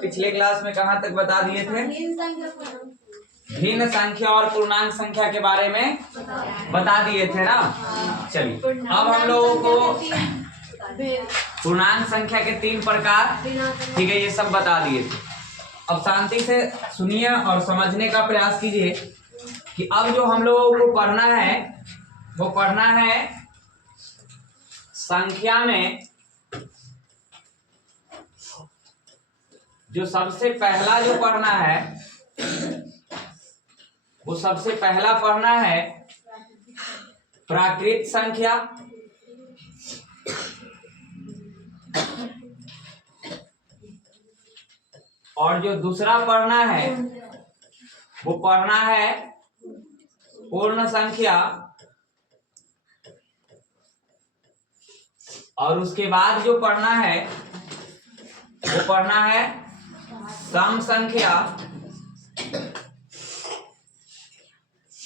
पिछले क्लास में कहाँ तक बता दिए थे? भिन्न संख्या और पूर्णांक संख्या के बारे में बता दिए थे ना। चलिए अब हम लोगों को पूर्णांक संख्या के 3 प्रकार, ठीक है, ये सब बता दिए थे। अब शांति से सुनिए और समझने का प्रयास कीजिए कि अब जो हम लोगों को पढ़ना है वो पढ़ना है संख्या में जो सबसे पहला जो पढ़ना है वो सबसे पहला पढ़ना है प्राकृत संख्या, और जो दूसरा पढ़ना है वो पढ़ना है पूर्ण संख्या, और उसके बाद जो पढ़ना है वो पढ़ना है सम संख्या,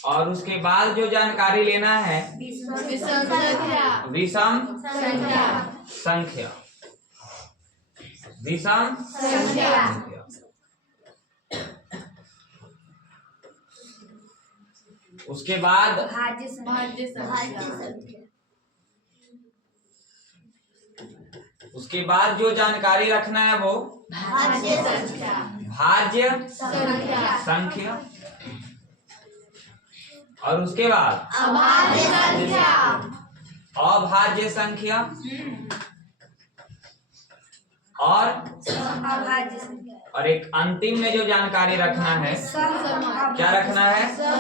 और उसके बाद जो जानकारी लेना है विषम संख्या। विषम संख्या उसके बाद उसके बाद जो जानकारी रखना है वो भाज्य संख्या, और उसके बाद अभाज्य संख्या, और एक अंतिम में जो जानकारी रखना है, क्या रखना है? सह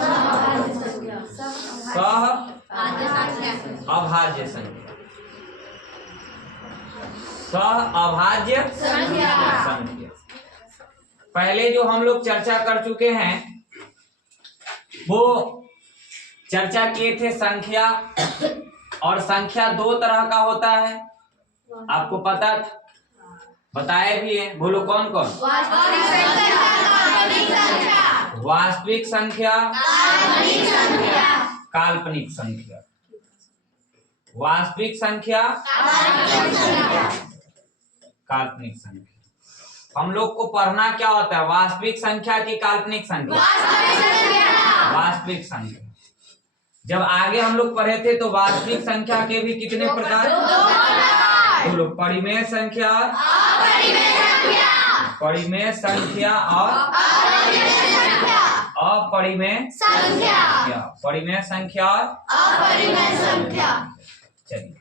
अभाज्य संख्या। सह अभाज्य संख्या पहले जो हम लोग चर्चा कर चुके हैं वो चर्चा किए थे संख्या, और संख्या 2 तरह का होता है, आपको पता था, बताए भी है। बोलो कौन कौन? वास्तविक संख्या, काल्पनिक संख्या। वास्तविक संख्या, काल्पनिक संख्या। हम लोग को पढ़ना क्या होता है, वास्तविक संख्या की काल्पनिक संख्या? वास्तविक संख्या। जब आगे हम लोग पढ़े थे तो वास्तविक संख्या के भी कितने प्रकार? बोलो, परिमेय संख्या, परिमेय संख्या और अपरिमेय संख्या। परिमेय संख्या और अपरिमेय संख्या। चलिए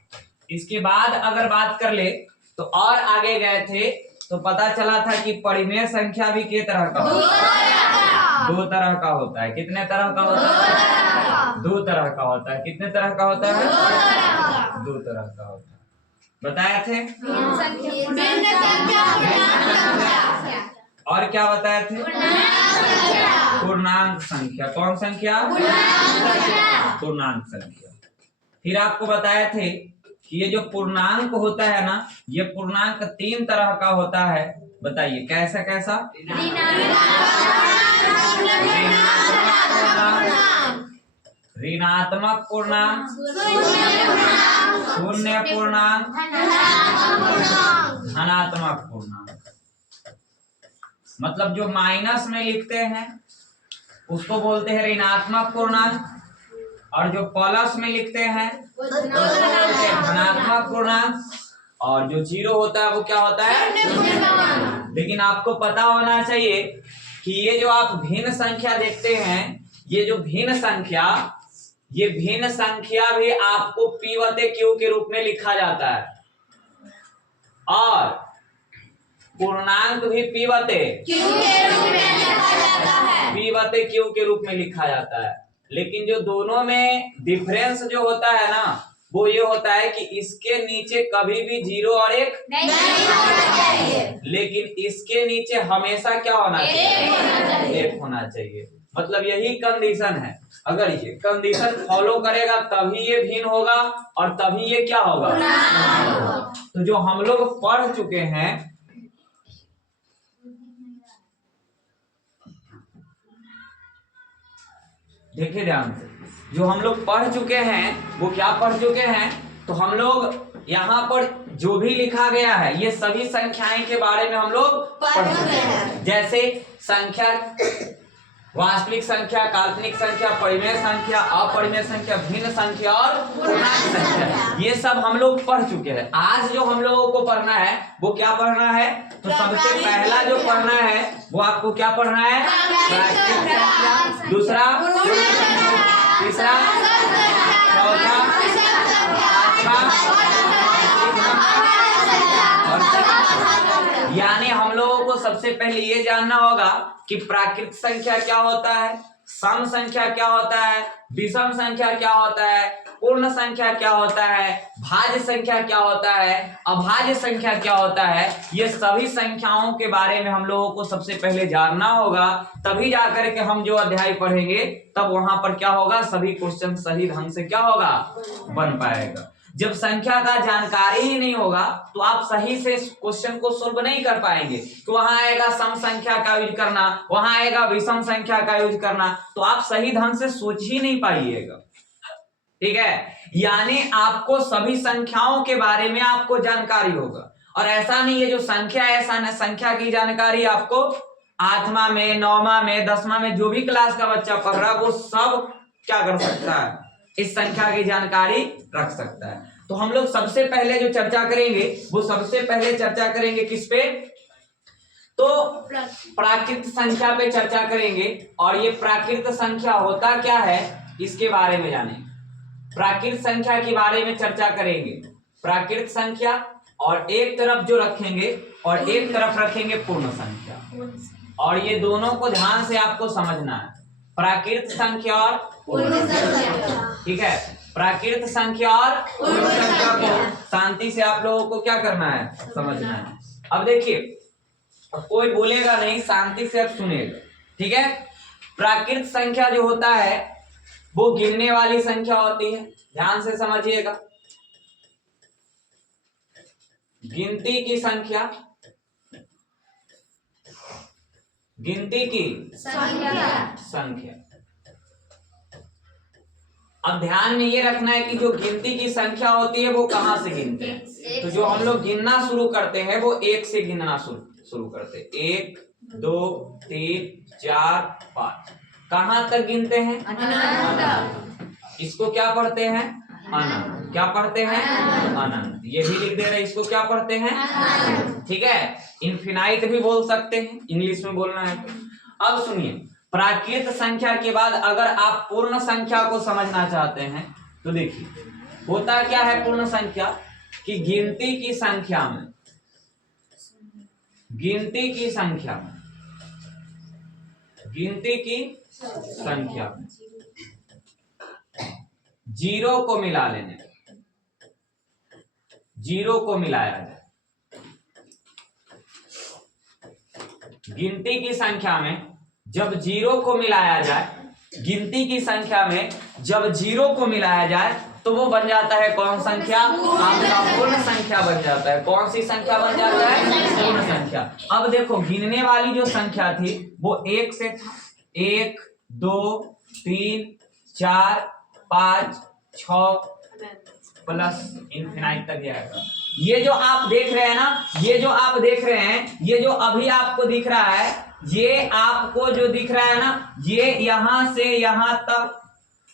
इसके बाद अगर बात कर ले तो और आगे गए थे तो पता चला था कि परिमेय संख्या भी कितने तरह का होता है? 2 तरह का होता है। कितने तरह का होता है? 2 तरह का होता है। कितने तरह का होता है? 2 तरह का होता है। बताए थे? और क्या बताए थे? पूर्णांक संख्या। कौन संख्या? पूर्णांक संख्या। फिर आपको बताए थे कि ये जो पूर्णांक होता है ना, ये पूर्णांक 3 तरह का होता है। बताइए कैसा कैसा? ऋणात्मक पूर्णांक, शून्य पूर्णांक, धनात्मक पूर्णांक। मतलब जो माइनस में लिखते हैं उसको बोलते हैं ऋणात्मक पूर्णांक, और जो प्लस में लिखते हैं उसको बोलते हैं धनात्मक पूर्णांक, और जो 0 होता है वो क्या होता है? लेकिन आपको पता होना चाहिए कि ये जो आप भिन्न संख्या देखते हैं, ये जो भिन्न संख्या, ये भिन्न संख्या भी आपको P बटे Q के रूप में लिखा जाता है, और पूर्णांक भी P बटे Q के रूप में लिखा जाता है। P बटे Q के रूप में लिखा जाता है। लेकिन जो दोनों में डिफरेंस जो होता है ना, वो ये होता है कि इसके नीचे कभी भी 0 और 1 नहीं होना चाहिए, लेकिन इसके नीचे हमेशा क्या होना चाहिए? 1 होना चाहिए। मतलब यही कंडीशन है। अगर ये कंडीशन फॉलो करेगा तभी ये भिन्न होगा, और तभी ये क्या होगा? तो जो हम लोग पढ़ चुके हैं, देखिए ध्यान से, जो हम लोग पढ़ चुके हैं वो क्या पढ़ चुके हैं? तो हम लोग यहाँ पर जो भी लिखा गया है ये सभी संख्याएं के बारे में हम लोग पढ़ चुके हैं। जैसे संख्या, वास्तविक संख्या, काल्पनिक संख्या, परिमेय संख्या, अपरिमेय संख्या, भिन्न संख्या और पूर्णांक संख्या, ये सब हम लोग पढ़ चुके हैं। आज जो हम लोगों को पढ़ना है वो क्या पढ़ना है? तो सबसे पहला जो पढ़ना है वो आपको क्या पढ़ना है? प्राकृतिक संख्या, दूसरा, तीसरा, चौथा, यानी हम लोगों को सबसे पहले ये जानना होगा कि प्राकृतिक संख्या क्या होता है, सम संख्या क्या होता है, विषम संख्या क्या होता है, पूर्ण संख्या क्या होता है, भाज्य संख्या क्या होता है, अभाज्य संख्या क्या होता है। ये सभी संख्याओं के बारे में हम लोगों को सबसे पहले जानना होगा, तभी जाकर के हम जो अध्याय पढ़ेंगे तब वहां पर क्या होगा, सभी क्वेश्चन सही ढंग से क्या होगा, बन पाएगा। जब संख्या का जानकारी ही नहीं होगा तो आप सही से क्वेश्चन को सोल्व नहीं कर पाएंगे। तो वहां आएगा सम संख्या का यूज करना, वहां आएगा विषम संख्या का यूज करना, तो आप सही ढंग से सोच ही नहीं पाइएगा। ठीक है, यानी आपको सभी संख्याओं के बारे में आपको जानकारी होगा। और ऐसा नहीं है जो संख्या, ऐसा नहीं, संख्या की जानकारी आपको 8वां में, 9वां में, 10वां में जो भी क्लास का बच्चा पढ़ रहा है वो सब क्या कर सकता है, इस संख्या की जानकारी रख सकता है। तो हम लोग सबसे पहले जो चर्चा करेंगे वो सबसे पहले चर्चा करेंगे किस पे? तो प्राकृत संख्या पे चर्चा करेंगे। और ये प्राकृत संख्या होता क्या है इसके बारे में जानेंगे। प्राकृत संख्या के बारे में चर्चा करेंगे। प्राकृत संख्या और एक तरफ जो रखेंगे और एक तरफ रखेंगे पूर्ण संख्या। और ये दोनों को ध्यान से आपको समझना है, प्राकृत संख्या और पूर्ण संख्या। ठीक है, प्राकृत संख्या और पूर्ण संख्या को शांति से आप लोगों को क्या करना है, समझना है। अब देखिए, कोई बोलेगा नहीं, शांति से अब सुनेगा। ठीक है, प्राकृत संख्या जो होता है वो गिनने वाली संख्या होती है। ध्यान से समझिएगा, गिनती की संख्या, गिनती की संख्या। अब ध्यान में ये रखना है कि जो गिनती की संख्या होती है वो कहां से गिनते हैं। तो जो हम लोग गिनना शुरू करते हैं वो एक से गिनना शुरू करते हैं। 1 2 3 4 5, कहां तक गिनते हैं? अनंत। इसको क्या पढ़ते हैं? अनंत। क्या पढ़ते हैं? अनंत। ये भी लिख दे रहे, इसको क्या पढ़ते हैं? अनंत। ठीक है, इनफिनाइट भी बोल सकते हैं, इंग्लिश में बोलना है। अब सुनिए, प्राकृत संख्या के बाद अगर आप पूर्ण संख्या को समझना चाहते हैं तो देखिए, होता क्या है पूर्ण संख्या कि गिनती की संख्या में, गिनती की संख्या में, गिनती की संख्या में जीरो को मिला लेने, जीरो को मिलाया जाए। गिनती की संख्या में जब जीरो को मिलाया जाए, गिनती की संख्या में जब जीरो को मिलाया जाए तो वो बन जाता है कौन संख्या? आपका पूर्ण संख्या बन जाता है। कौन सी संख्या बन जाता है? पूर्ण संख्या। अब देखो, गिनने वाली जो संख्या थी वो 1 से था, 1 2 3 4 5 6 प्लस इनफिनाइट तक जाएगा। ये जो आप देख रहे हैं ना, ये जो आप देख रहे हैं, ये जो अभी आपको दिख रहा है, ये आपको जो दिख रहा है ना, ये यहां से यहां तक,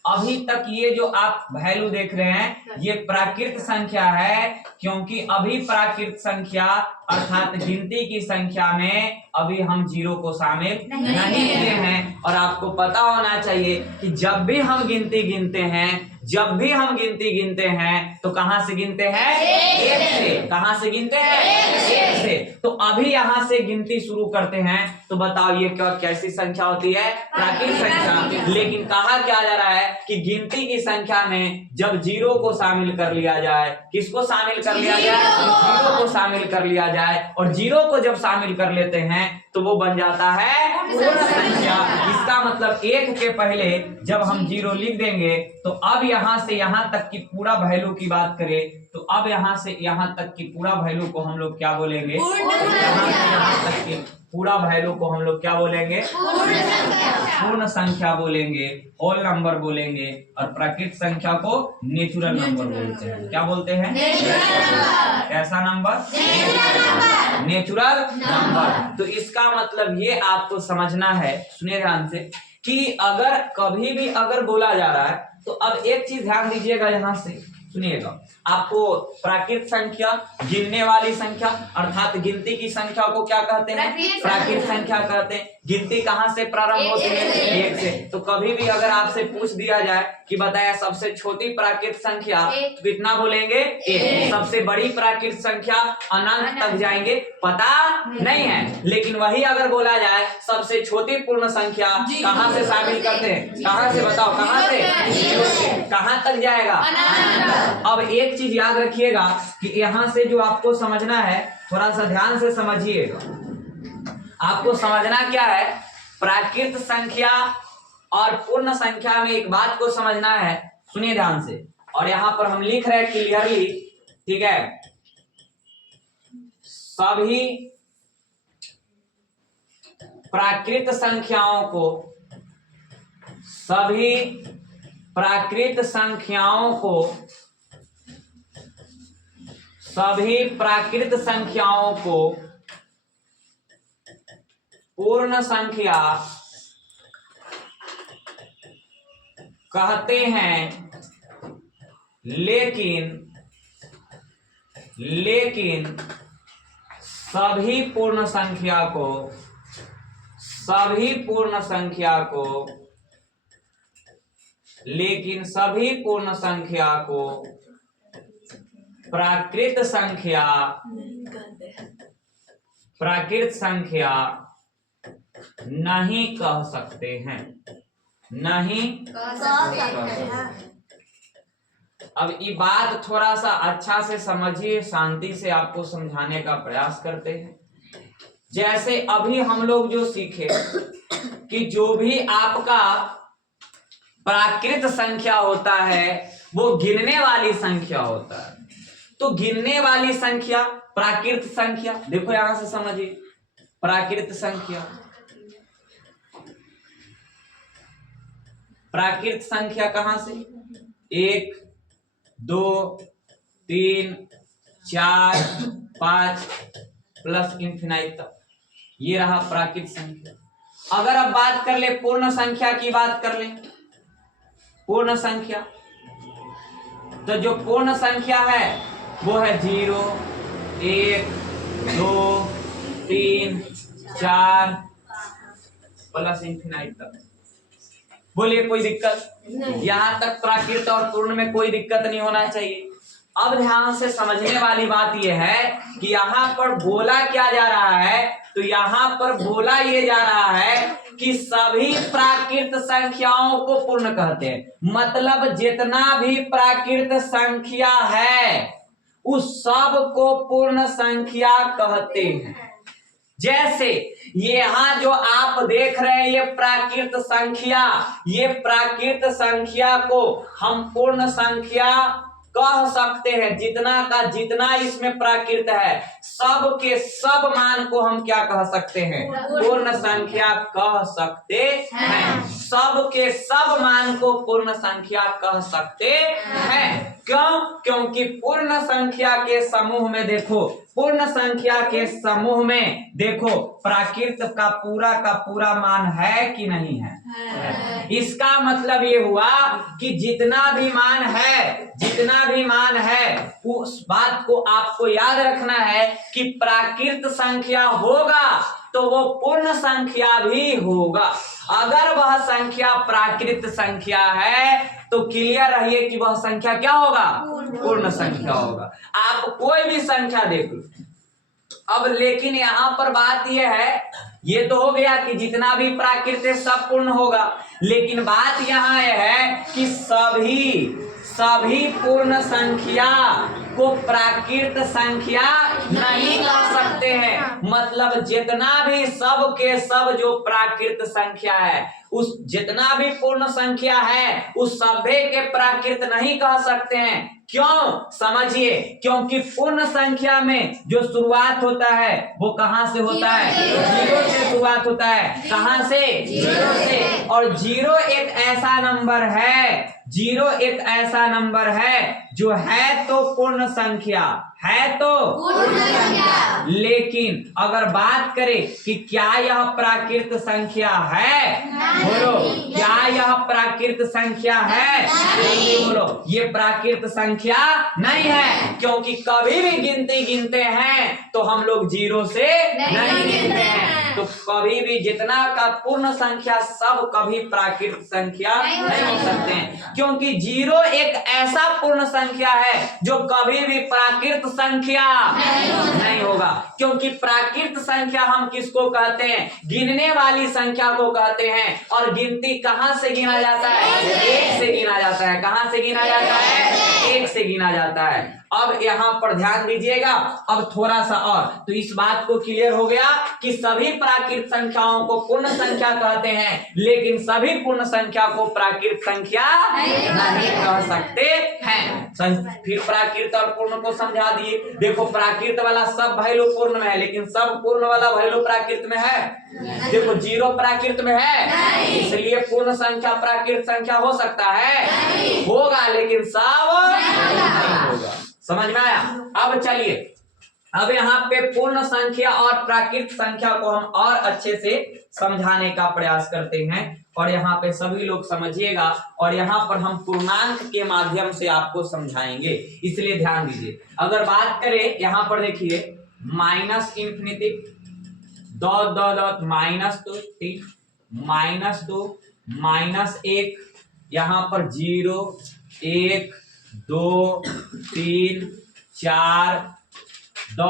अभी तक ये जो आप वैल्यू देख रहे हैं ये प्राकृत संख्या है। क्योंकि अभी प्राकृत संख्या अर्थात गिनती की संख्या में अभी हम जीरो को शामिल नहीं किए हैं। और आपको पता होना चाहिए कि जब भी हम गिनती गिनते हैं, जब भी हम गिनती गिनते हैं तो कहां से गिनते हैं? एक से। कहां से गिनते हैं? एक से। तो अभी यहां से गिनती शुरू करते हैं तो बताओ ये क्या कैसी संख्या होती है? प्राकृत संख्या। लेकिन कहा क्या जा रहा है कि गिनती की संख्या में जब जीरो को शामिल कर लिया जाए, किसको शामिल कर लिया जाए? जीरो को शामिल कर लिया जाए। और जीरो को जब शामिल कर लेते हैं तो वो बन जाता है पूर्ण संख्या। इसका मतलब एक के पहले जब हम जीरो लिख देंगे तो अब यहां से यहां तक की पूरा वैल्यू की बात करें तो अब यहां से यहां तक की पूरा वैल्यू को हम लोग क्या बोलेंगे? यहां से यहां तक की पूरा वैल्यू को हम लोग क्या बोलेंगे? पूर्ण संख्या बोलेंगे, होल नंबर बोलेंगे, और प्राकृत संख्या को नेचुरल नंबर बोलते हैं। क्या बोलते हैं? कैसा नंबर? Natural number. तो इसका मतलब ये आपको समझना है, सुनिए ध्यान से, कि अगर कभी भी अगर बोला जा रहा है तो अब एक चीज ध्यान दीजिएगा, यहां से सुनिएगा, आपको प्राकृत संख्या, गिनने वाली संख्या अर्थात गिनती की संख्या को क्या कहते हैं? प्राकृत संख्या कहते हैं। गिनती कहाँ से प्रारंभ होती है? एक से। तो कभी भी अगर आपसे पूछ दिया जाए कि बताया सबसे छोटी प्राकृत संख्या, तो कितना बोलेंगे? एक। सबसे बड़ी प्राकृत संख्या अनंत तक जाएंगे, पता नहीं है। लेकिन वही अगर बोला जाए सबसे छोटी पूर्ण संख्या, कहाँ से शामिल करते हैं? कहाँ से बताओ? कहाँ से? कहाँ तक जाएगा? अब एक चीज याद रखिएगा कि यहां से जो आपको समझना है, थोड़ा सा ध्यान से समझिएगा। आपको समझना क्या है? प्राकृत संख्या और पूर्ण संख्या में एक बात को समझना है, सुनिए ध्यान से। और यहां पर हम लिख रहे हैं क्लियरली, ठीक है, सभी प्राकृत संख्याओं को, सभी प्राकृत संख्याओं को, सभी प्राकृत संख्याओं को पूर्ण संख्या कहते हैं, लेकिन सभी पूर्ण संख्या को, लेकिन सभी पूर्ण संख्या को प्राकृत संख्या नहीं कह सकते हैं, नहीं कह सकते हैं। अब ये बात थोड़ा सा अच्छा से समझिए, शांति से आपको समझाने का प्रयास करते हैं। जैसे अभी हम लोग जो सीखे कि जो भी आपका प्राकृत संख्या होता है वो गिनने वाली संख्या होता है। तो गिनने वाली संख्या, प्राकृत संख्या, देखो यहां से समझिए, प्राकृत संख्या, प्राकृत संख्या कहां से? 1 2 3 4 5 प्लस इंफिनाइट तक, ये रहा प्राकृत संख्या। अगर अब बात कर ले पूर्ण संख्या की, बात कर ले पूर्ण संख्या, तो जो पूर्ण संख्या है वो है 0 1 2 3 4 प्लस इंफिनाइट तक। बोलिए कोई दिक्कत? यहाँ तक प्राकृत और पूर्ण में कोई दिक्कत नहीं होना चाहिए। अब ध्यान से समझने वाली बात यह है कि यहाँ पर बोला क्या जा रहा है? तो यहाँ पर बोला ये जा रहा है कि सभी प्राकृत संख्याओं को पूर्ण कहते हैं। मतलब जितना भी प्राकृत संख्या है उस सब को पूर्ण संख्या कहते हैं। जैसे यहाँ जो आप देख रहे हैं ये प्राकृत संख्या, ये प्राकृत संख्या को हम पूर्ण संख्या कह सकते हैं। जितना का जितना इसमें प्राकृत है, सब के सब मान को हम क्या कह सकते हैं? पूर्ण संख्या कह सकते हैं। सब के सब मान को पूर्ण संख्या कह सकते हैं। क्यों? क्योंकि पूर्ण संख्या के समूह में देखो, पूर्ण संख्या के समूह में देखो प्राकृत का पूरा मान है कि नहीं है? इसका मतलब ये हुआ कि जितना भी मान है उस बात को आपको याद रखना है कि प्राकृत संख्या होगा तो वो पूर्ण संख्या भी होगा। अगर वह संख्या प्राकृत संख्या है तो क्लियर रहिए कि वह संख्या क्या होगा? पूर्ण संख्या होगा। आप कोई भी संख्या देख लो। अब लेकिन यहाँ पर बात यह है, ये तो हो गया कि जितना भी प्राकृत है सब पूर्ण होगा, लेकिन बात यहाँ यह है कि सभी पूर्ण संख्या को प्राकृत संख्या नहीं कह सकते हैं। मतलब जितना भी सब के सब जो प्राकृत संख्या है, उस जितना भी पूर्ण संख्या है उस सभे के प्राकृत नहीं कह सकते हैं। क्यों? समझिए, क्योंकि पूर्ण संख्या में जो शुरुआत होता है वो कहां से होता है? जीरो से शुरुआत होता है। कहां से? जीरो से। और जीरो एक ऐसा नंबर है, जीरो एक ऐसा नंबर है जो है तो पूर्ण संख्या, है तो पूर्ण संख्या, लेकिन अगर बात करें कि क्या यह प्राकृत संख्या है, बोलो क्या यह प्राकृत संख्या है? बोलो ये प्राकृत संख्या नहीं है, क्योंकि कभी भी गिनती गिनते हैं तो हम लोग जीरो से नहीं गिनते हैं। तो कभी भी जितना का पूर्ण संख्या सब कभी प्राकृत संख्या नहीं हो सकते हैं, क्योंकि जीरो एक ऐसा पूर्ण संख्या है जो कभी भी प्राकृत संख्या नहीं होगा। क्योंकि प्राकृत संख्या हम किसको कहते हैं? गिनने वाली संख्या को कहते हैं। और गिनती कहां से गिना जाता है? एक से गिना जाता है। कहां से गिना जाता है? एक से गिना जाता है। अब यहाँ पर ध्यान दीजिएगा, अब थोड़ा सा और, तो इस बात को क्लियर हो गया कि सभी प्राकृत संख्याओं को पूर्ण संख्या कहते हैं, लेकिन सभी पूर्ण संख्या को प्राकृत संख्या नहीं कह सकते हैं। फिर प्राकृत और पूर्ण को समझा दिए। देखो प्राकृत वाला सब वैल्यू पूर्ण में है, लेकिन सब पूर्ण वाला वैल्यू प्राकृत में है। देखो जीरो प्राकृत में है, इसलिए पूर्ण संख्या प्राकृत संख्या हो सकता है, होगा, लेकिन सब नहीं होगा। समझ में आया? अब चलिए, अब यहाँ पे पूर्ण संख्या और प्राकृत संख्या को हम और अच्छे से समझाने का प्रयास करते हैं, और यहाँ पे सभी लोग समझिएगा, और यहाँ पर हम पूर्णांक के माध्यम से आपको समझाएंगे, इसलिए ध्यान दीजिए। अगर बात करें यहाँ पर देखिए माइनस इंफिनिटी दो माइनस 2 3 माइनस 2 माइनस 1, यहाँ पर 0 1 2 3 4 दो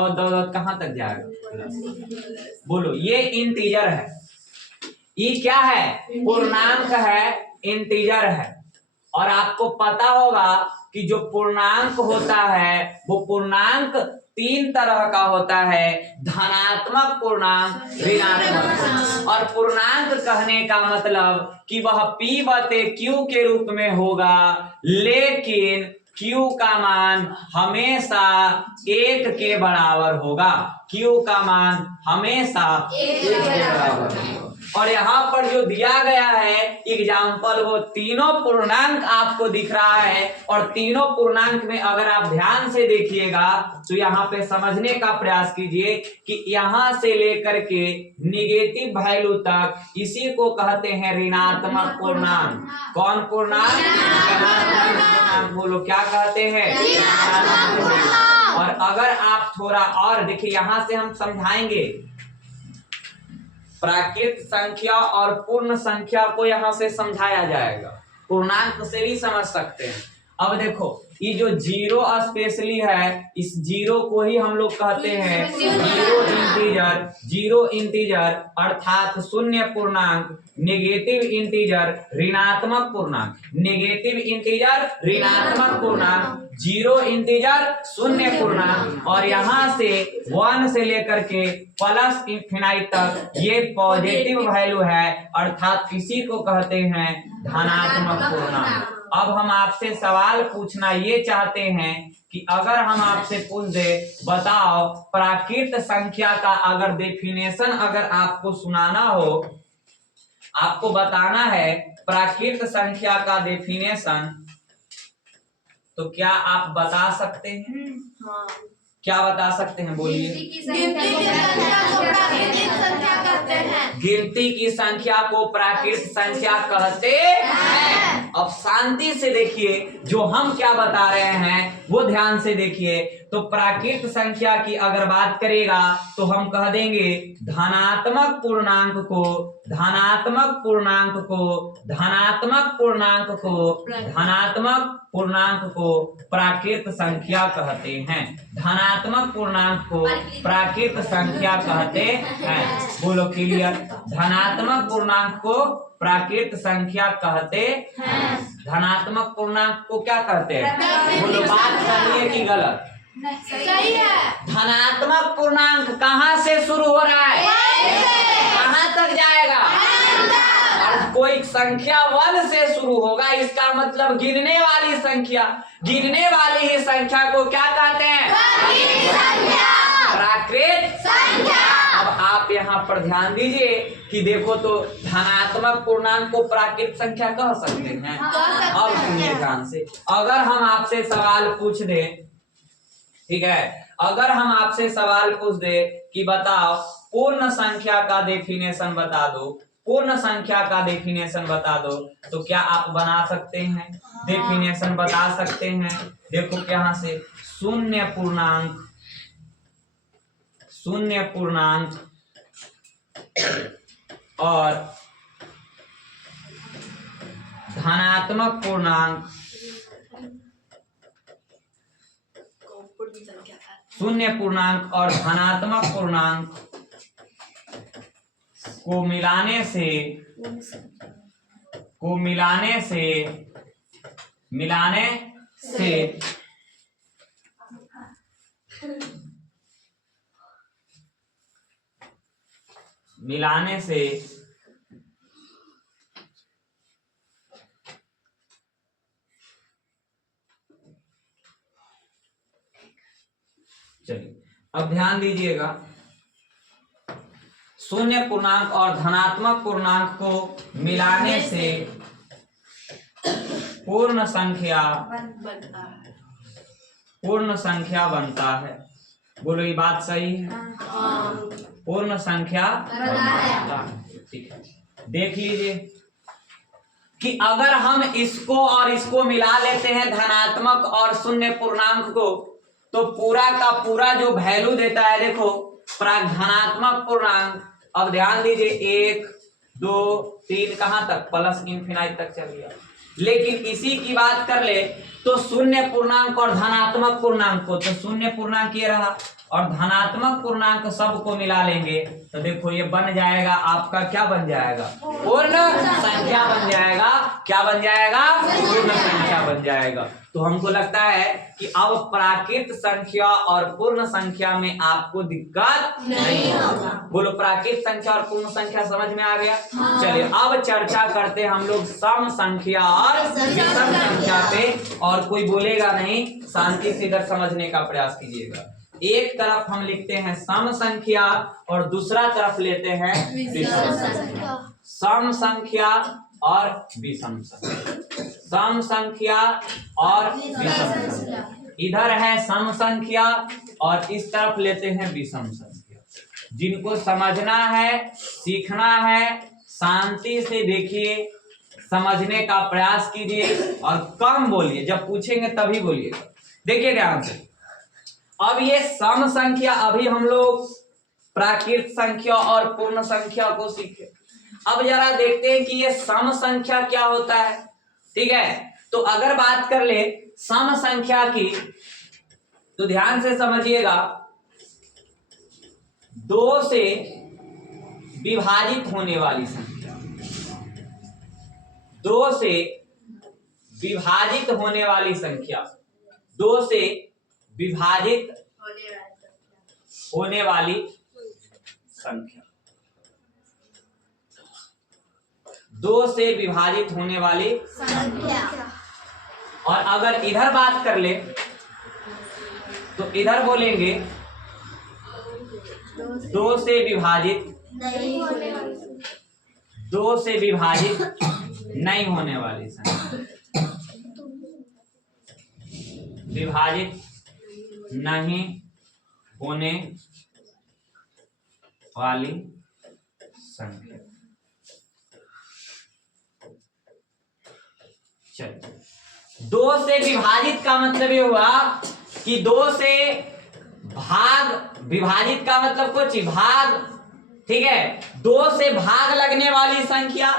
कहां तक जाएगा? बोलो ये इंटीजर है, ये क्या है? पूर्णांक है, इंटीजर है। और आपको पता होगा कि जो पूर्णांक होता है वो पूर्णांक 3 तरह का होता है, धनात्मक पूर्णांक, ऋणात्मक। और पूर्णांक कहने का मतलब कि वह P/Q के रूप में होगा, लेकिन Q का मान हमेशा 1 के बराबर होगा। Q का मान हमेशा 1 के बराबर होगा। और यहाँ पर जो दिया गया है एग्जाम्पल, वो तीनों पूर्णांक आपको दिख रहा है, और तीनों पूर्णांक में अगर आप ध्यान से देखिएगा तो यहाँ पे समझने का प्रयास कीजिए कि यहाँ से लेकर के निगेटिव वैल्यू तक इसी को कहते हैं ऋणात्मक पूर्णांक। कौन पूर्णांक? ऋणात्मक पूर्णांक। बोलो क्या कहते हैं? और अगर आप थोड़ा और देखिए, यहाँ से हम समझाएंगे प्राकृत संख्या और पूर्ण संख्या को यहाँ से समझाया जाएगा, पूर्णांक से भी समझ सकते हैं। अब देखो ये जो जीरो स्पेशली है, इस जीरो को ही हम लोग कहते हैं जीरो इंटीजर। जीरो इंटीजर अर्थात शून्य पूर्णांक, नेगेटिव इंटीजर ऋणात्मक पूर्णांक, नेगेटिव इंटीजर ऋणात्मक पूर्णांक, जीरो इंटीजर शून्य पूर्णांक, और यहाँ से 1 से लेकर के प्लस इन्फिनाइट तक ये पॉजिटिव वैल्यू है, अर्थात इसी को कहते हैं धनात्मक पूर्णांक। अब हम आपसे सवाल पूछना ये चाहते हैं कि अगर हम आपसे पूछ दे, बताओ प्राकृत संख्या का अगर डेफिनेशन अगर आपको सुनाना हो, आपको बताना है प्राकृत संख्या का डेफिनेशन, तो क्या आप बता सकते हैं? हाँ। क्या बता सकते हैं? बोलिए। गिनती की संख्या को प्राकृत संख्या कहते हैं। अब शांति से देखिए, जो हम क्या बता रहे हैं वो ध्यान से देखिए। तो प्राकृत संख्या की अगर बात करेगा तो हम कह देंगे धनात्मक पूर्णांक को, धनात्मक पूर्णांक को, धनात्मक पूर्णांक को, धनात्मक पूर्णांक को प्राकृत संख्या कहते हैं। धनात्मक पूर्णांक को प्राकृत संख्या कहते हैं। बोलो क्लियर? धनात्मक पूर्णांक को प्राकृत संख्या कहते हैं। धनात्मक पूर्णांक को क्या कहते हैं? बोलो बात सही है कि गलत? सही है। धनात्मक पूर्णांक कहाँ से शुरू हो रहा है? कहाँ तक जाएगा? और कोई संख्या 1 से शुरू होगा, इसका मतलब गिनने वाली संख्या। गिनने वाली ही संख्या को क्या कहते हैं? प्राकृत संख्या। अब आप यहाँ पर ध्यान दीजिए कि देखो तो धनात्मक पूर्णांक को प्राकृत संख्या कह सकते हैं। अब सुनिए ध्यान से, अगर हम आपसे सवाल पूछ दे, ठीक है, अगर हम आपसे सवाल पूछ दे कि बताओ पूर्ण संख्या का डेफिनेशन बता दो, पूर्ण संख्या का डेफिनेशन बता दो, तो क्या आप बना सकते हैं? डेफिनेशन बता सकते हैं। देखो यहाँ से शून्य पूर्णांक और धनात्मक पूर्णांक, शून्य पूर्णांक और धनात्मक पूर्णांक को मिलाने से चलिए अब ध्यान दीजिएगा, शून्य पूर्णांक और धनात्मक पूर्णांक को मिलाने से पूर्ण संख्या बनता है। बोलो ये बात सही है? पूर्ण संख्या बनता है। ठीक है, देख लीजिए कि अगर हम इसको और इसको मिला लेते हैं, धनात्मक और शून्य पूर्णांक को, तो पूरा का पूरा जो वैल्यू देता है, देखो धनात्मक पूर्णांक, अब ध्यान दीजिए 1 2 3 कहां तक? प्लस इंफिनाइट तक चल गया। लेकिन इसी की बात कर ले तो शून्य पूर्णांक और धनात्मक पूर्णांक को, तो शून्य पूर्णांक ये रहा और धनात्मक पूर्णांक सबको मिला लेंगे तो देखो ये बन जाएगा आपका, क्या बन जाएगा? पूर्ण संख्या बन जाएगा। क्या बन जाएगा? पूर्ण संख्या बन जाएगा। तो हमको लगता है कि अब प्राकृत संख्या और पूर्ण संख्या में आपको दिक्कत नहीं होगा। बोलो प्राकृत संख्या और पूर्ण संख्या समझ में आ गया? चलिए अब चर्चा करते हैं हम लोग सम संख्या और विषम संख्या पे, और कोई बोलेगा नहीं, शांति से इधर समझने का प्रयास कीजिएगा। एक तरफ हम लिखते हैं सम संख्या और दूसरा तरफ लेते हैं विषम संख्या। सम संख्या और विषम संख्या, सम संख्या और विषम संख्या। इधर है सम संख्या और इस तरफ लेते हैं विषम संख्या। जिनको समझना है, सीखना है, शांति से देखिए, समझने का प्रयास कीजिए और कम बोलिए, जब पूछेंगे तभी बोलिएगा। देखिए ध्यान से, अब ये सम संख्या, अभी हम लोग प्राकृत संख्या और पूर्ण संख्या को सीखे। अब जरा देखते हैं कि ये सम संख्या क्या होता है। ठीक है, तो अगर बात कर ले सम संख्या की, तो ध्यान से समझिएगा, 2 से विभाजित होने वाली संख्या, 2 से विभाजित होने वाली संख्या, 2 से विभाजित होने वाली संख्या, 2 से विभाजित होने वाली संख्या। और अगर इधर बात कर ले तो इधर बोलेंगे 2 से विभाजित नहीं होने वाली, 2 से विभाजित नहीं होने वाली संख्या, विभाजित नहीं होने वाली संख्या। चलिए, 2 से विभाजित का मतलब ये हुआ कि 2 से भाग, विभाजित का मतलब कुछ भाग, ठीक है, 2 से भाग लगने वाली संख्या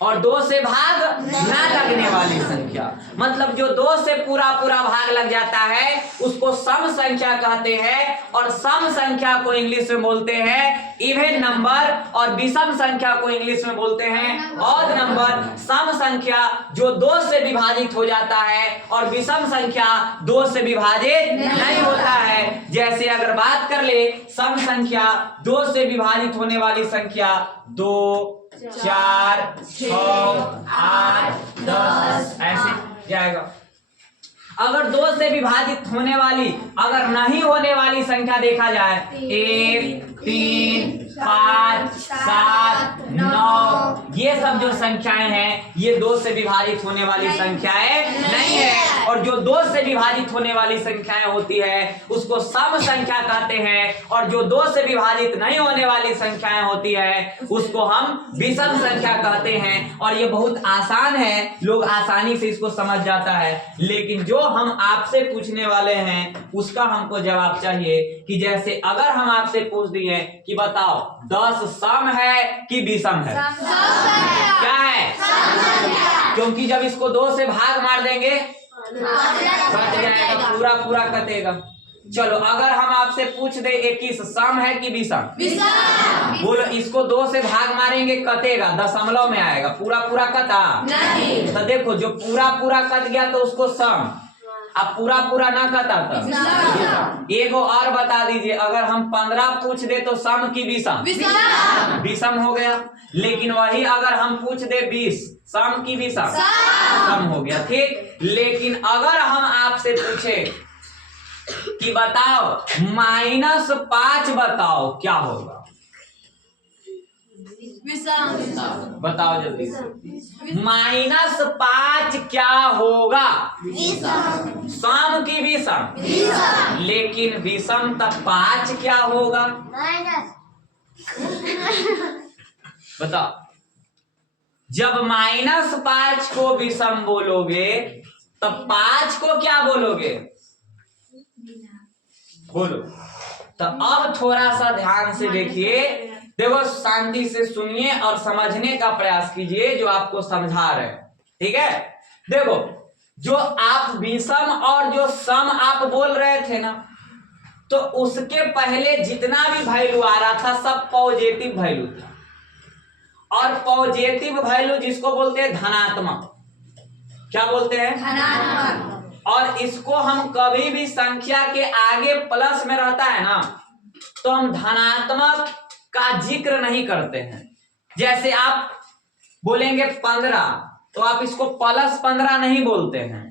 और 2 से भाग ना लगने वाली संख्या, मतलब जो 2 से पूरा भाग लग जाता है उसको सम संख्या कहते हैं। और सम संख्या को इंग्लिश में बोलते हैं इवन नंबर, और विषम संख्या को इंग्लिश में बोलते हैं ऑड नंबर। सम संख्या जो 2 से विभाजित हो जाता है और विषम संख्या 2 से विभाजित नहीं होता है। जैसे अगर बात कर ले सम संख्या, 2 से विभाजित होने वाली संख्या 2 4, 6, 8, 10 ऐसे जाएगा। अगर 2 से विभाजित होने वाली, अगर नहीं होने वाली संख्या देखा जाए 1, 3, 5, 7, 9, ये सब जो संख्याएं हैं ये 2 से विभाजित होने वाली संख्याएं नहीं है। और जो 2 से विभाजित होने वाली संख्याएं होती है उसको सम संख्या कहते हैं, और जो 2 से विभाजित नहीं होने वाली संख्याएं होती है उसको हम विषम संख्या कहते हैं। और ये बहुत आसान है, लोग आसानी से इसको समझ जाता है। लेकिन जो हम आपसे पूछने वाले हैं उसका हमको जवाब चाहिए कि जैसे अगर हम आपसे पूछ दिए कि बताओ 10 सम है कि विषम है? क्या है? क्योंकि जब इसको 2 से भाग मार देंगे कट जाएगा, पूरा पूरा कटेगा। चलो अगर हम आपसे पूछ दे 21 सम है कि विषम? बोलो, इसको 2 से भाग मारेंगे कटेगा, दशमलव में आएगा, पूरा पूरा कटा नहीं। तो देखो जो पूरा पूरा कट गया तो उसको सम, अब पूरा पूरा ना कटा था। एक और बता दीजिए, अगर हम 15 पूछ दे तो सम की विषम? विषम हो गया। लेकिन वही अगर हम पूछ दे 20 सम की विषम? सम हो गया, ठीक। लेकिन अगर हम आपसे पूछे कि बताओ -5 बताओ क्या होगा? बताओ जल्दी से, -5 क्या होगा? सम की विषम? लेकिन विषम तब 5 क्या होगा? बताओ, जब -5 को विषम बोलोगे तब 5 को क्या बोलोगे? बोलो। तो अब थोड़ा सा ध्यान से देखिए, देखो शांति से सुनिए और समझने का प्रयास कीजिए जो आपको समझा रहे हैं, ठीक है। देखो जो आप विषम और जो सम आप बोल रहे थे ना, तो उसके पहले जितना भी वैल्यू आ रहा था सब पॉजिटिव वैल्यू था। और पॉजिटिव वैल्यू जिसको बोलते हैं धनात्मक, क्या बोलते हैं? धनात्मक। और इसको हम कभी भी संख्या के आगे प्लस में रहता है ना तो हम धनात्मक का जिक्र नहीं करते हैं। जैसे आप बोलेंगे 15 तो आप इसको +15 नहीं बोलते हैं,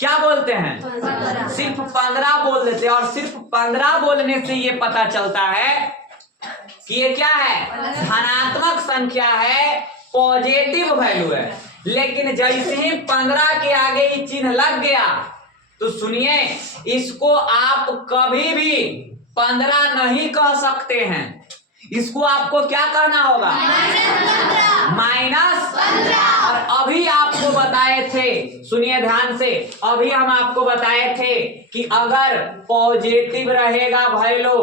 क्या बोलते हैं? 15। सिर्फ 15 बोल देते हैं। और सिर्फ 15 बोलने से ये पता चलता है कि ये क्या है? धनात्मक संख्या है, पॉजिटिव वैल्यू है। लेकिन जैसे ही 15 के आगे ये चिन्ह लग गया तो सुनिए, इसको आप कभी भी 15 नहीं कह सकते हैं, इसको आपको क्या कहना होगा? -15। और अभी आपको बताए थे, सुनिए ध्यान से, अभी हम आपको बताए थे कि अगर पॉजिटिव रहेगा वैल्यू,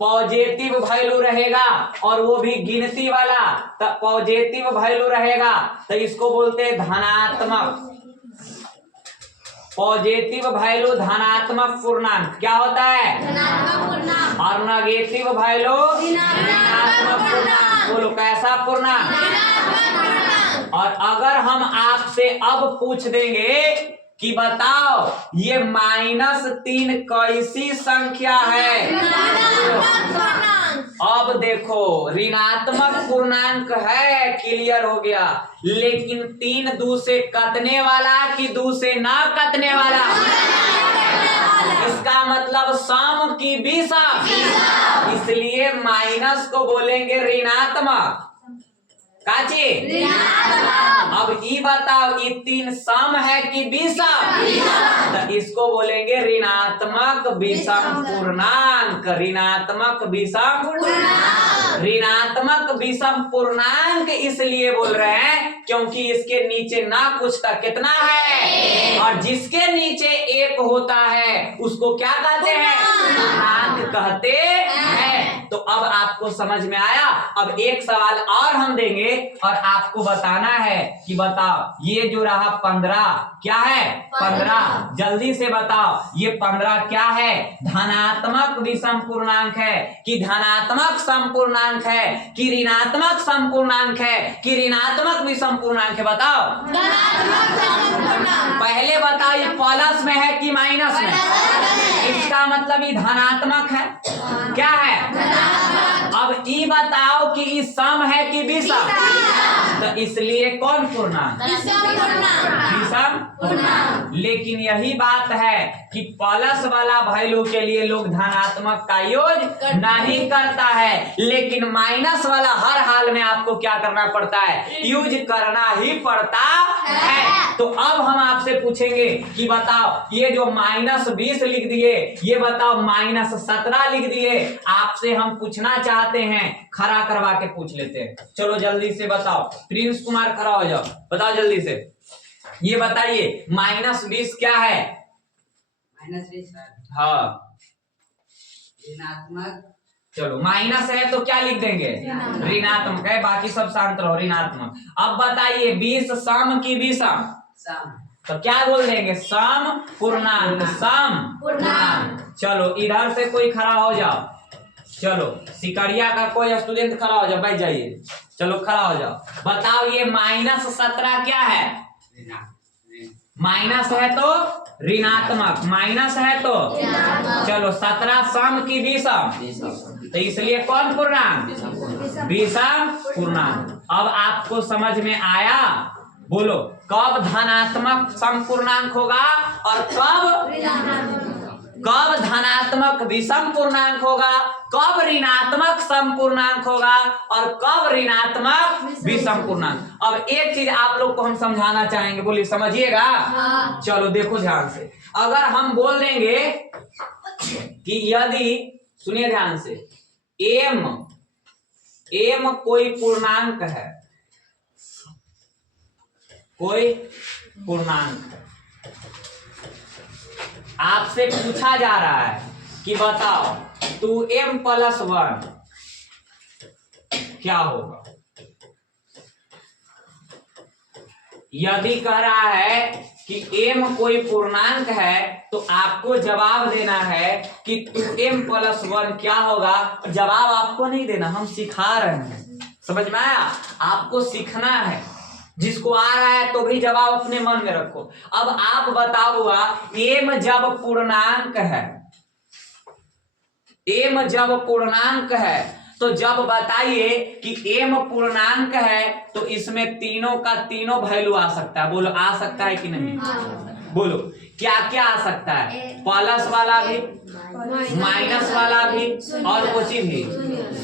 पॉजिटिव वैल्यू रहेगा और वो भी गिनती वाला, तो पॉजिटिव वैल्यू रहेगा तो इसको बोलते हैं धनात्मक। पॉजिटिव वैल्यू धनात्मक पूर्णांक क्या होता है? धनात्मक पूर्णांक। और नेगेटिव वैल्यू ऋणात्मक पूर्णांक। बोलो कैसा पूर्णांक? धनात्मक पूर्णांक। और अगर हम आपसे अब पूछ देंगे कि बताओ ये -3 कैसी संख्या है? अब देखो ऋणात्मक पूर्णांक है, क्लियर हो गया। लेकिन 3 2 से कटने वाला कि 2 से ना कटने वाला? इसका मतलब सम की विषम, इसलिए माइनस को बोलेंगे ऋणात्मक। काची? अब ये बताओ ये 3 सम है कि विषम? तो इसको बोलेंगे ऋणात्मक विषम पूर्णांक। ऋणात्मक विषम पूर्णांक। ऋणात्मक विषम पूर्णांक इसलिए बोल रहे हैं क्योंकि इसके नीचे ना कुछ था, कितना है? और जिसके नीचे 1 होता है उसको क्या कहते हैं? पूर्णांक कहते हैं। तो अब आपको समझ में आया। अब एक सवाल और हम देंगे और आपको बताना है कि बताओ ये जो रहा 15 क्या है? 15। जल्दी से बताओ ये 15 क्या है? धनात्मक विषम पूर्णांक है कि धनात्मक समपूर्णांक है कि ऋणात्मक समपूर्णांक है कि ऋणात्मक विषम पूर्णांक है? बताओ। धनात्मक समपूर्णांक। पहले बताओ ये प्लस में है कि माइनस में? इसका मतलब ये धनात्मक है। क्या है? धनात्मक। अब ई बताओ कि ई सम है कि विषम, तो इसलिए कौन पूर्णांक? विषम। लेकिन यही बात है कि प्लस वाला वैल्यू के लिए लोग धनात्मक का यूज नहीं करता है, लेकिन माइनस वाला हर हाल में आपको क्या करना पड़ता है? यूज करना ही पड़ता है। तो अब हम आपसे पूछेंगे कि बताओ ये जो -20 लिख दिए, ये बताओ -17 लिख दिए, आपसे हम पूछना चाहते हैं, खड़ा करवा के पूछ लेते हैं। चलो जल्दी से बताओ, प्रिंस कुमार खड़ा हो जाओ, बताओ जल्दी से, ये बताइए -20 क्या है? -20 हाँ ऋणात्मक। चलो माइनस है तो क्या लिख देंगे? ऋणात्मक है, बाकी सब शांत रहो, ऋणात्मक। अब बताइए 20 सम की विषम? सम। तो क्या बोल देंगे? सम पूर्णांक, सम पूर्णांक। चलो इधर से कोई खड़ा हो जाओ, चलो सिकरिया का कोई स्टूडेंट खड़ा हो जाओ, बैठ जाइए, चलो खड़ा हो जाओ, बताओ ये -17 क्या है? माइनस है तो ऋणात्मक, माइनस है तो चलो 17 सम की विषम, तो इसलिए कौन पूर्णांक? विषम पूर्णांक। अब आपको समझ में आया? बोलो कब धनात्मक सम पूर्णांक होगा और कब धनात्मक विषम पूर्णांक होगा, कब ऋणात्मक सम पूर्णांक होगा और कब ऋणात्मक विषम पूर्णांक। अब एक चीज आप लोग को हम समझाना चाहेंगे, बोलिए समझिएगा। चलो देखो ध्यान से, अगर हम बोल देंगे कि यदि, सुनिए ध्यान से, एम कोई पूर्णांक है, कोई पूर्णांक है, आपसे पूछा जा रहा है कि बताओ 2m + 1 क्या होगा। यदि कह रहा है कि m कोई पूर्णांक है तो आपको जवाब देना है कि 2m + 1 क्या होगा। जवाब आपको नहीं देना, हम सिखा रहे हैं, समझ में आया? आपको सीखना है, जिसको आ रहा है तो भी जवाब अपने मन में रखो। अब आप बताओ, एम जब पूर्णांक है, एम जब पूर्णांक है तो जब बताइए कि एम पूर्णांक है तो इसमें तीनों का तीनों वैल्यू आ सकता है। बोलो आ सकता है कि नहीं? बोलो क्या क्या आ सकता है? प्लस वाला भी, माइनस वाला भी, और कुछ भी,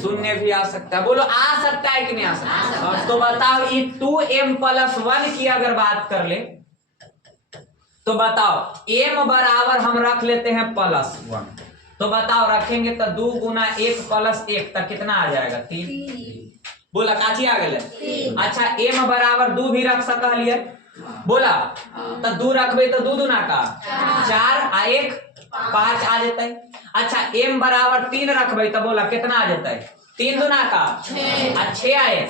शून्य भी आ सकता है। बोलो आ सकता है कि नहीं आ सकता? और तो बताओ ये 2m + 1 की अगर बात कर ले तो बताओ m बराबर हम रख लेते हैं +1, तो बताओ रखेंगे तो 2 × 1 + 1 तक कितना आ जाएगा? 3। बोला काची आ गए? अच्छा m बराबर 2 भी रख सकलिए, बोला तो 2 रखबे तो 2 दूना का 4 आ 1 5 आ जाता है। अच्छा m बराबर 3 रखबे तो बोला कितना आ जाता है? 3 दूना का 6 आए,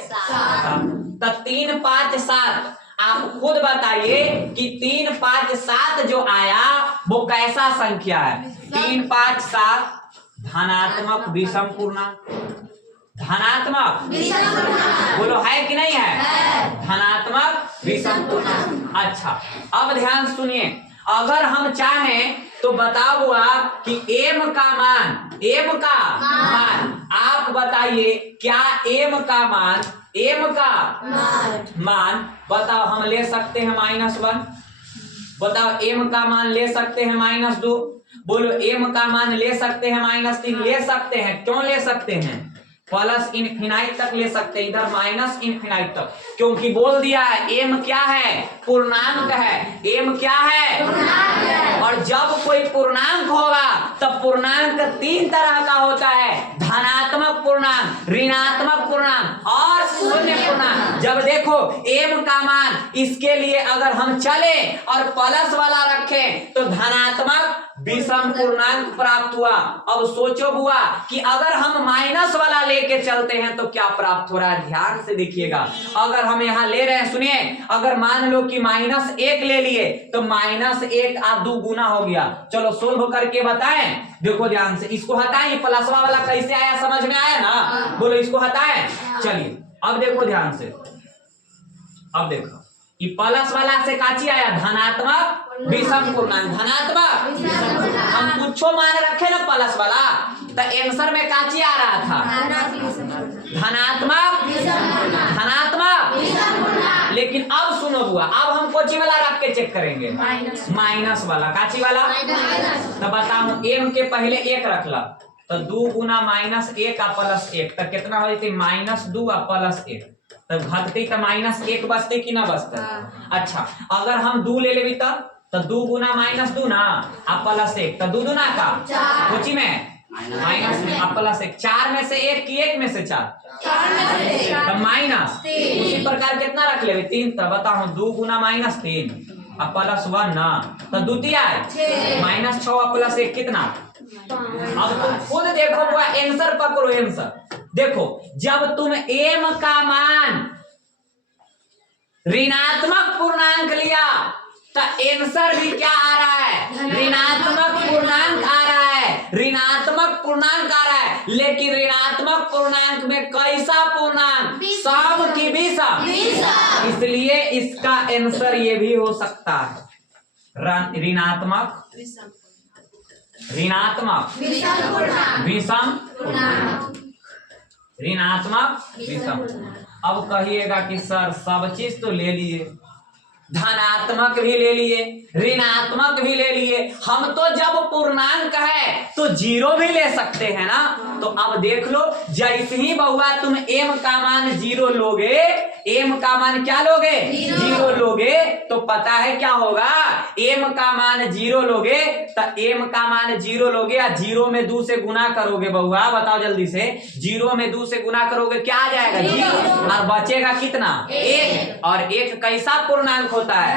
तो 3 5 7। आप खुद बताइए कि 3 5 7 जो आया वो कैसा संख्या है? 3 5 7 धनात्मक विषम पूर्णांक, धनात्मक बोलो है कि नहीं है? धनात्मक विषम पूर्णांक। अच्छा अब ध्यान सुनिए, अगर हम चाहें तो बताओ हुआ कि m का मान, m का मान आप बताइए क्या m का मान, m का मान बताओ हम ले सकते हैं -1, बताओ m का मान ले सकते हैं -2, बोलो m का मान ले सकते हैं -3, ले सकते हैं। क्यों ले सकते हैं? +∞ तक ले सकते हैं, इधर -∞ तक, क्योंकि बोल दिया है m क्या है? पूर्णांक है। m क्या है? पूर्णांक है। और जब कोई पूर्णांक होगा तब पूर्णांक 3 तरह का होता है, धनात्मक पूर्णांक, ऋणात्मक पूर्णांक और शून्य पूर्णांक। जब देखो m का मान, इसके लिए अगर हम चले और प्लस वाला रखें तो धनात्मक विषम पूर्णांक प्राप्त हुआ। अब सोचो बुआ कि अगर हम माइनस वाला लेके चलते हैं तो क्या प्राप्त हो रहा है? ध्यान से देखिएगा, अगर हम यहाँ ले रहे हैं, सुनिए, अगर मान लो कि -1 ले लिए तो -1 आ 2 गुना हो गया। चलो सोल्व करके बताएं, देखो ध्यान से, इसको हटाएं, प्लसवा वाला कैसे आया समझ में आया ना? बोलो इसको हटाएं। चलिए अब देखो ध्यान से, अब देखो कि प्लस वाला से काची आया? धनात्मक विषम पूर्णांक, धनात्मक। हम कुछ मान रखे ना प्लस वाला तो आंसर में काची आ रहा था? धनात्मक धनात्मक। लेकिन अब सुनो बुआ, अब हम कोची वाला रख के चेक करेंगे, माइनस वाला। काची वाला? तो बताओ एम के पहले एक रखला तो 2 गुना -1 आ +1 तो कितना हो जाती? -2 आ +1 तो घटती तो -1 बचते कि ना बचते? अच्छा अगर हम 2 ले लेवी तो 2 गुना -2 ना आ +1 तो 2 दूना का कोची में माइनस में आ +1। 4 में से 1 की 1 में से 4 तो माइनस। उसी प्रकार कितना रख लेवे? 3 तो बताओ 2 गुना -3 आ +1 ना तो द्वितीय -6 आ +1 कितना? अब तुम खुद देखो वो आंसर पकड़ो। आंसर देखो, जब तुम एम का मान ऋणात्मक पूर्णांक लिया तो आंसर भी क्या आ रहा है? ऋणात्मक पूर्णांक आ रहा है, ऋणात्मक पूर्णांक आ रहा है। लेकिन ऋणात्मक पूर्णांक में कैसा पूर्णांक? सम की विषम। इसलिए इसका आंसर ये भी हो सकता है ऋणात्मक विषम ऋणात्मक विषम। अब कहिएगा कि सर सब चीज तो ले लिए, धनात्मक भी ले लिए, ऋणात्मक भी ले लिए, हम तो जब पूर्णांक है तो 0 भी ले सकते हैं ना। तो अब देख लो, जैसे ही बहुआ तुम m का मान 0 लोगे, m का मान क्या लोगे? 0 लोगे तो पता है क्या होगा? m का मान 0 लोगे तो m का मान 0 लोगे या 0 में 2 से गुना करोगे बहुआ, बताओ जल्दी से। 0 में 2 से गुना करोगे क्या आ जाएगा? 0 और बचेगा कितना? 1। और 1 कैसा पूर्णांक होता है?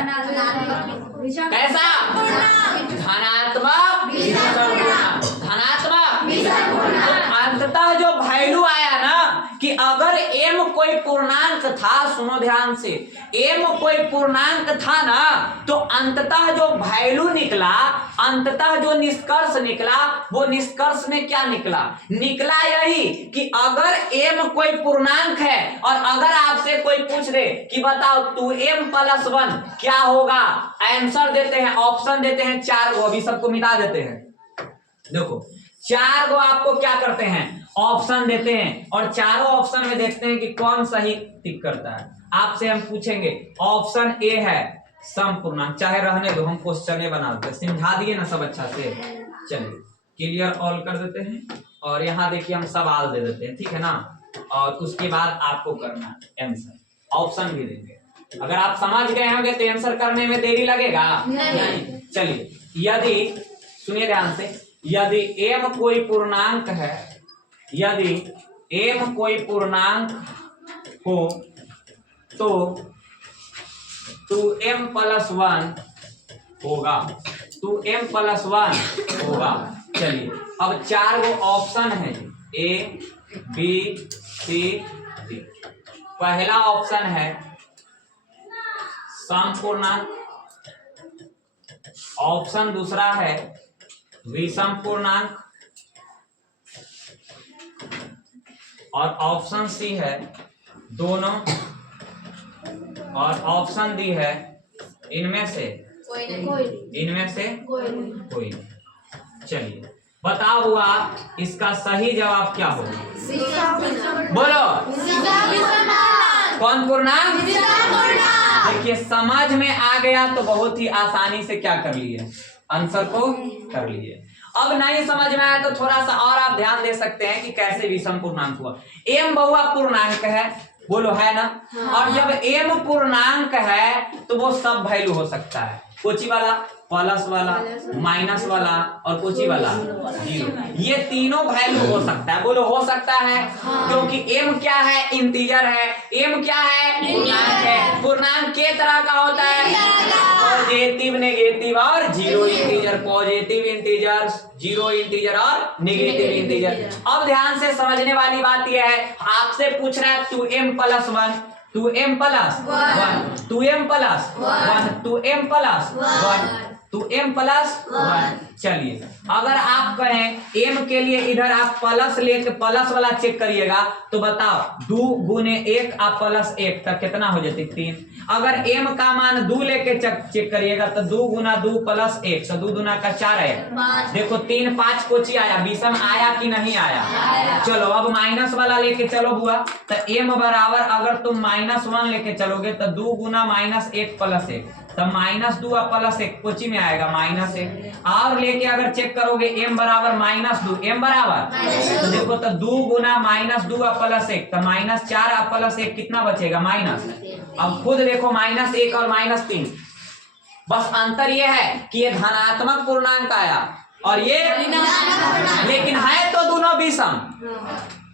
कैसा? धनात्मक धनात्मक। अंततः जो वैल्यू आया ना कि अगर m कोई पूर्णांक था, सुनो ध्यान से, m कोई पूर्णांक था ना तो अंततः जो वैल्यू निकला, अंततः जो निष्कर्ष निकला, वो निष्कर्ष में क्या निकला? निकला यही कि अगर m कोई पूर्णांक है और अगर आपसे कोई पूछ दे कि बताओ 2m + 1 क्या होगा, आंसर देते हैं, ऑप्शन देते हैं 4 गो, अभी सबको मिटा देते हैं। देखो 4 गो आपको क्या करते हैं? ऑप्शन देते हैं और चारों ऑप्शन में देखते हैं कि कौन सही टिक करता है। आपसे हम पूछेंगे ऑप्शन ए है सम पूर्णांक, चाहे रहने दो, हम क्वेश्चन बना देते हैं, समझा दिए ना सब अच्छा से। चलिए क्लियर ऑल कर देते हैं और यहाँ देखिए हम सवाल दे देते हैं, ठीक है ना। और उसके बाद आपको करना है आंसर, ऑप्शन भी देंगे। अगर आप समझ गए होंगे तो आंसर करने में देरी लगेगा नहीं। चलिए यदि, सुनिए ध्यान से, यदि m कोई पूर्णांक है, यदि m कोई पूर्णांक हो तो 2m + 1 होगा, 2m + 1 होगा। चलिए अब 4 गो ऑप्शन है, A B C D। पहला ऑप्शन है सम पूर्णांक, ऑप्शन दूसरा है विषम पूर्णांक और ऑप्शन सी है दोनों, और ऑप्शन डी है इनमें से कोई। चलिए बताओ हुआ इसका सही जवाब क्या होगा? बोलो कौन पूर्णांक? देखिए समझ में आ गया तो बहुत ही आसानी से क्या कर लिए, आंसर को कर लिए। अब नहीं समझ में आया तो थोड़ा सा और आप ध्यान दे सकते हैं कि कैसे विषम पूर्णांक हुआ। m बहुआ पूर्णांक है, बोलो है ना। और जब m पूर्णांक है तो वो सब वैल्यू हो सकता है, कोची वाला, प्लस वाला, माइनस वाला और कोची वाला 0। ये तीनों वैल्यू हो सकता है, बोलो हो सकता है। क्योंकि m क्या है? इंटीजर है। m क्या है? पूर्णांक है। पूर्णांक के तरह का होता है, पॉजिटिव, नेगेटिव और 0 इंटीजर, पॉजिटिव इंटीजर, 0 इंटीजर और नेगेटिव इंटीजर। अब ध्यान से समझने वाली बात यह है, आपसे पूछ रहा है 2m + 1, 2m + 1, 2m + 1, 2m + 1, 2m + 1 चलिए अगर आप कहें m के लिए इधर आप प्लस लेके प्लस वाला चेक करिएगा तो बताओ 2 गुने 1 आप प्लस 1 तक कितना हो जाती 3। अगर m का मान 2 लेके चेक करिएगा तो 2 गुना 2 प्लस 1 तो 2 दूना का 4 है। देखो 3 5 कोची आया, विषम आया कि नहीं आया। चलो अब माइनस वाला लेके चलो बुआ, तो m बराबर अगर तुम -1 लेके चलोगे तो 2 गुना -1 प्लस 1 तो -2 और प्लस 1 कोची में आएगा -1। और लेके अगर चेक करोगे m बराबर -2 m बराबर तो देखो तो 2 गुना -2 और प्लस 1 तो -4 और प्लस 1 कितना बचेगा माइनस। अब खुद देखो -1 और -3, बस अंतर ये है कि ये धनात्मक पूर्णांक आया और ये लेकिन है तो दोनों विषम,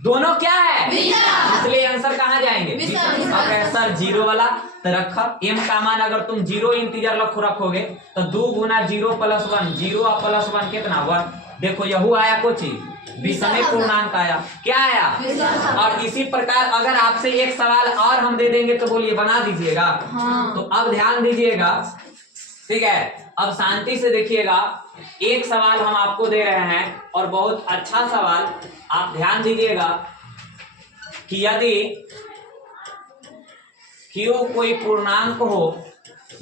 दोनों क्या है इसलिए आंसर कहाँ जाएंगे। अब आंसर 0 वाला तो रखा m का मान अगर तुम 0 इंटीजर रखोगे तो 2 गुना 0 प्लस 1 0 और प्लस 1 कितना 1। देखो यहू आया कुछ विषम पूर्णांक आया, क्या आया। और इसी प्रकार अगर आपसे एक सवाल और हम दे देंगे तो बोलिए बना दीजिएगा। तो अब ध्यान दीजिएगा, ठीक है। अब शांति से देखिएगा, एक सवाल हम आपको दे रहे हैं और बहुत अच्छा सवाल, आप ध्यान दीजिएगा कि यदि q कोई पूर्णांक हो,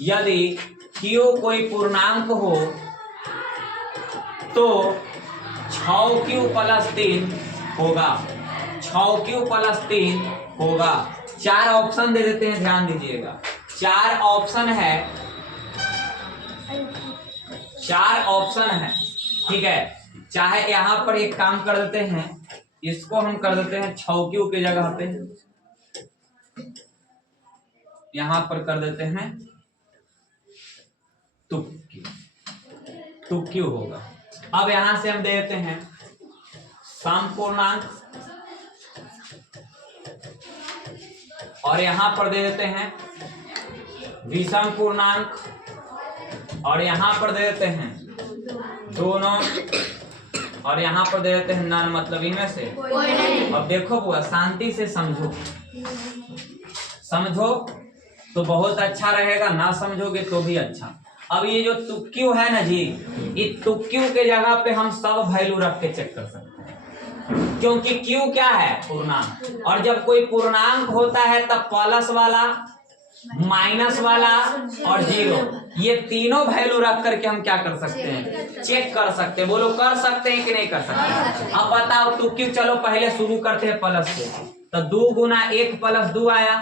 यदि q कोई पूर्णांक हो तो 6q + 3 होगा, 6q + 3 होगा। 4 ऑप्शन दे देते हैं, ध्यान दीजिएगा 4 ऑप्शन है, 4 ऑप्शन है, ठीक है। चाहे यहां पर एक काम कर देते हैं, इसको हम कर देते हैं 6q की जगह पे, यहां पर कर देते हैं 2q होगा। अब यहां से हम दे देते हैं समपूर्णांक और यहां पर दे देते हैं विषम पूर्णांक और यहां पर दे देते हैं दोनों और यहां पर दे देते हैं नन, मतलब इनमें से। अब देखो बुआ शांति से समझो, समझो तो बहुत अच्छा रहेगा, ना समझोगे तो भी अच्छा। अब ये जो तुक्यू है ना जी, ये तुक्यू के जगह पे हम सब वैल्यू रख के चेक कर सकते हैं, क्योंकि क्यू क्या है पूर्णांक, और जब कोई पूर्णांक होता है तब प्लस वाला माइनस वाला और 0 ये तीनों वैल्यू रख करके हम क्या कर सकते हैं चेक कर सकते हैं। बोलो कर सकते हैं कि नहीं कर सकते। अब बताओ तुक्यू, चलो पहले शुरू करते हैं प्लस से, तो 2 गुना 1 + 2 आया,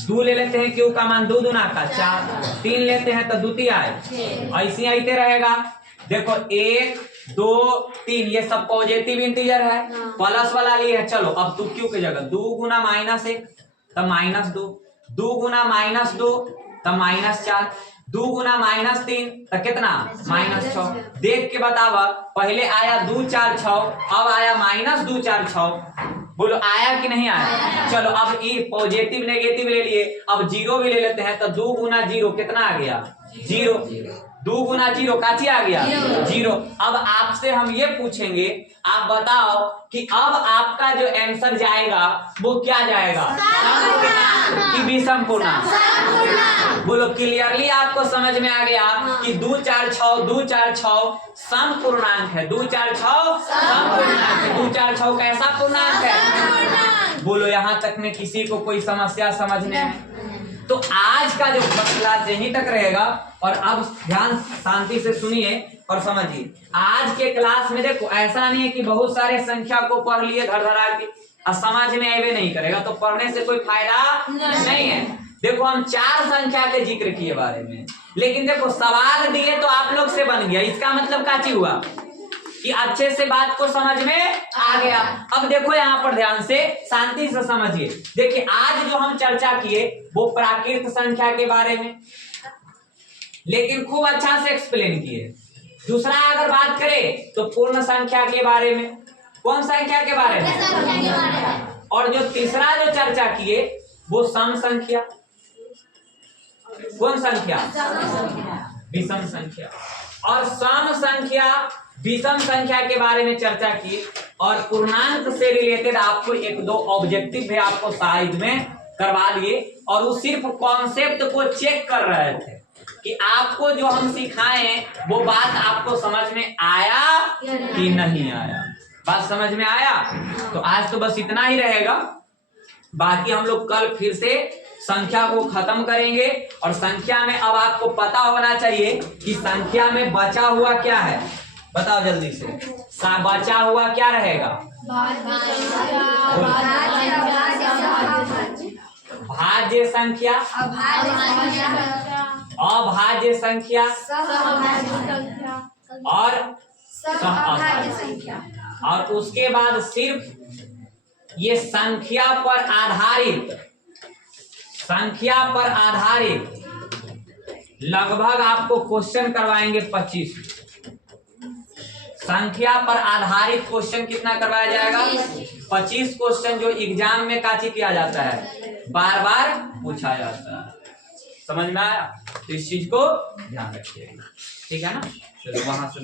2 ले लेते हैं, क्यू का मान 2 दूना का 4, 3 लेते हैं तो 2 3 आए, ऐसे आते रहेगा। देखो 1 2 3 ये सब पॉजिटिव इंटीजर है, प्लस वाला लिए है। चलो अब तुक्यू की जगह 2 गुना -1 तो -2, 2 गुना -2 तो -4, 2 गुना -3 तो कितना -6। देख के बतावा, पहले आया 2 4 6, अब आया -2 4 6, बोलो आया कि नहीं आया। चलो अब ये पॉजिटिव नेगेटिव ले लिए, अब 0 भी ले लेते हैं तो 2 गुना 0 कितना आ गया 0, 2 गुना 0 काची आ गया 0। अब आपसे हम ये पूछेंगे, आप बताओ कि अब आपका जो आंसर जाएगा वो क्या जाएगा, कि विषम पूर्णांक। बोलो क्लियरली आपको समझ में आ गया कि 2 4 6 2 4 6 सम पूर्णांक है, 2 4 6 सम पूर्णांक है, 2 4 6 कैसा पूर्णांक है। बोलो यहाँ तक में किसी को कोई समस्या समझने में। तो आज का जो क्लास यहीं तक रहेगा, और अब ध्यान शांति से सुनिए और समझिए। आज के क्लास में देखो ऐसा नहीं है कि बहुत सारे संख्या को पढ़ लिए धर के और समझ में आए नहीं करेगा, तो पढ़ने से कोई फायदा नहीं है। देखो हम 4 संख्या के जिक्र किए बारे में, लेकिन देखो सवाल दिए तो आप लोग से बन गया, इसका मतलब क्या चीज हुआ कि अच्छे से बात को समझ में आ गया। अब देखो यहाँ पर ध्यान से शांति से समझिए। देखिए आज जो हम चर्चा किए वो प्राकृत संख्या के बारे में, लेकिन खूब अच्छा से एक्सप्लेन किए। दूसरा अगर बात करें तो पूर्ण संख्या के बारे में, कौन संख्या के बारे में, और जो तीसरा जो चर्चा किए वो सम संख्या, कौन संख्या विषम संख्या, और सम संख्या विषम संख्या के बारे में चर्चा की। और पूर्णांक से रिलेटेड आपको 1-2 ऑब्जेक्टिव भी आपको साइड में करवा लिए, और वो सिर्फ कॉन्सेप्ट को चेक कर रहे थे कि आपको जो हम सिखाएं वो बात आपको समझ में आया कि नहीं आया। बात समझ में आया? तो आज तो बस इतना ही रहेगा, बाकी हम लोग कल फिर से संख्या को खत्म करेंगे। और संख्या में अब आपको पता होना चाहिए कि संख्या में बचा हुआ क्या है। बताओ जल्दी से, बचा हुआ क्या रहेगा? भाज्य संख्या, अभाज्य संख्या और सहअभाज्य संख्या। और उसके बाद सिर्फ ये संख्या पर आधारित लगभग आपको क्वेश्चन करवाएंगे 25। संख्या पर आधारित क्वेश्चन कितना करवाया जाएगा? 25 क्वेश्चन, जो एग्जाम में काची किया जाता है, बार बार पूछा जाता है। समझ में आया? तो इस चीज को ध्यान रखिएगा, ठीक है ना? चलो वहां से